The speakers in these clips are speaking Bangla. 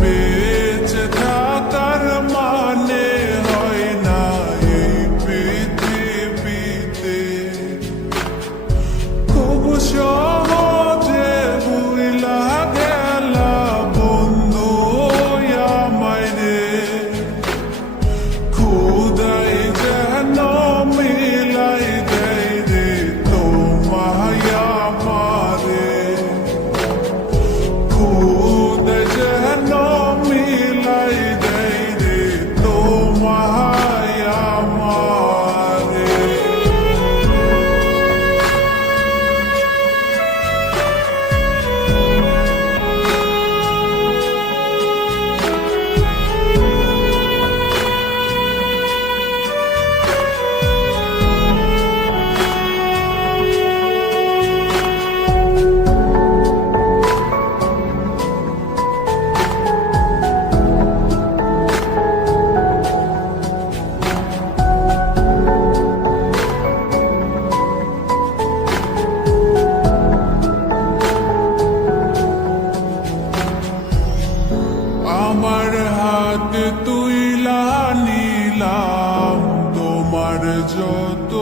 বেঁচে থাকার মানে হয় না এই পৃথিবীতে। খুব সহজে ভুইলা গেলা বন্ধু আমায় রে, খুদাই যেন মিলাই দেয় রে তোমায় আমারে, খুদাই যেন মিলাই দেয় রে তোমায় আমারে। আমার হাতে তুইলা নিলাম তোমার যত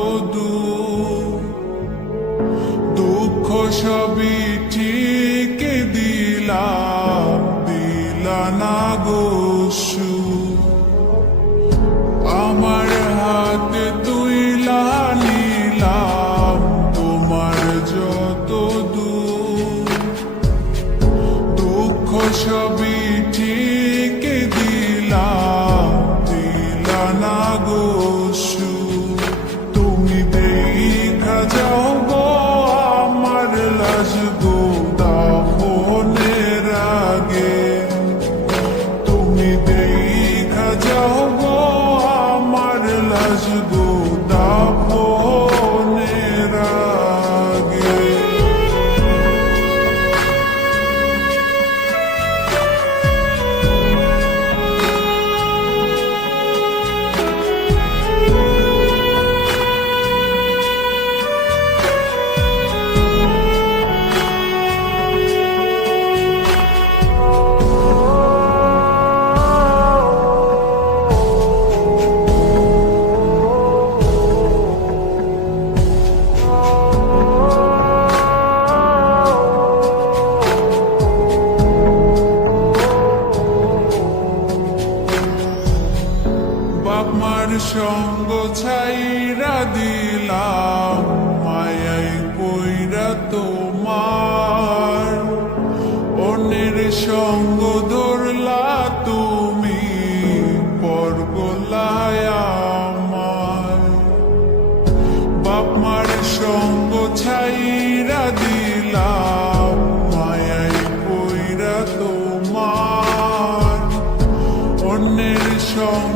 দুঃখ সবই ঠিক দিলাম, দিলা না গো সুখ। আমার হাতে তুইলা নিলাম তোমার যত দুঃখ সবই ঠিক দিলাম, দিলা না গো সুখ। তুমি দেখা যাও গো আমার লাশ গো দাফনের আগে, তুমি দেখা যাও গো আমার লাশ গো দাফনের আগে। বাপ মার সঙ্গ ছাইরা দিলাম, মায়াই কইরা তোমার, অন্যের সঙ্গ ধরলা তুমি পর গলায় আমার। বাপ মার সঙ্গ ছাইরা দিলাম, মায়াই কইরা তোমার, অন্যের সঙ্গ